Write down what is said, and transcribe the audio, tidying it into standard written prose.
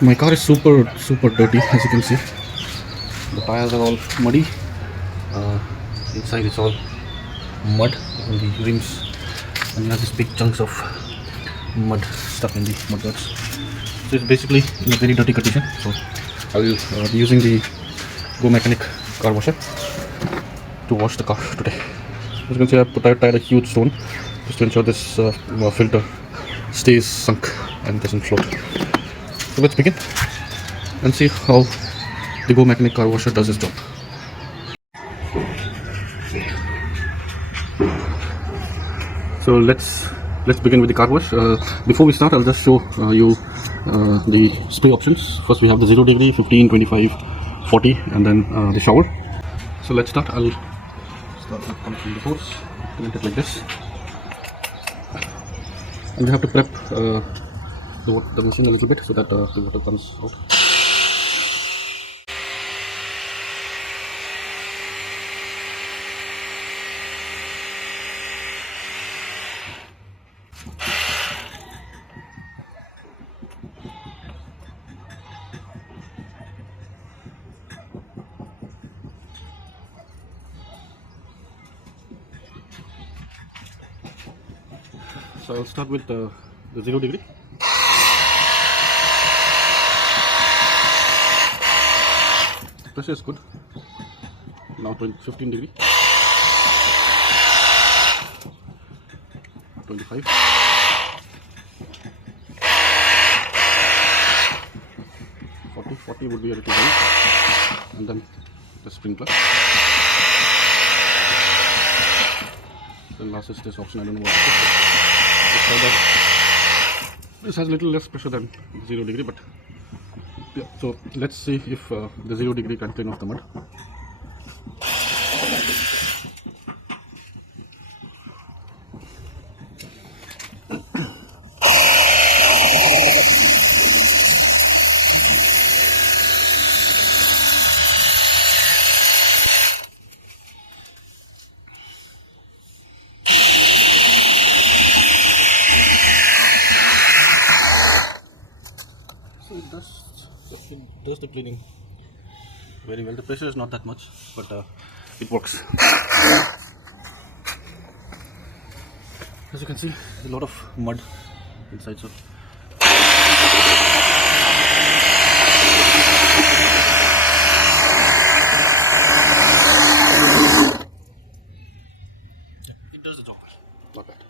My car is super dirty, as you can see. The tires are all muddy. Uh, Inside it's all mud on the rims, and you have these big chunks of mud stuck in the mud guards. So it's basically in a very dirty condition. So I will be using the GoMechanic car washer to wash the car today. As you can see, I tied a huge stone just to ensure this filter stays sunk and doesn't float. So let's begin and see how the GoMechanic car washer does its job. So let's begin with the car wash. Before we start, I'll just show you the spray options. First we have the 0 degree, 15, 25, 40, and then the shower. So let's start. I'll start from the hose, connect it like this, and we have to prep the machine a little bit so that the water comes out. So I'll start with the 0 degree. Pressure is good. Now 15 degree, 25, 40 would be a little high, and then the sprinkler. Then last is this option. I don't know what it is. This has a little less pressure than 0 degree, but yeah. So let's see if the 0 degree can clean off the mud. So it does the cleaning very well. The pressure is not that much, but it works. As you can see, a lot of mud inside. So it does the job well. Not bad.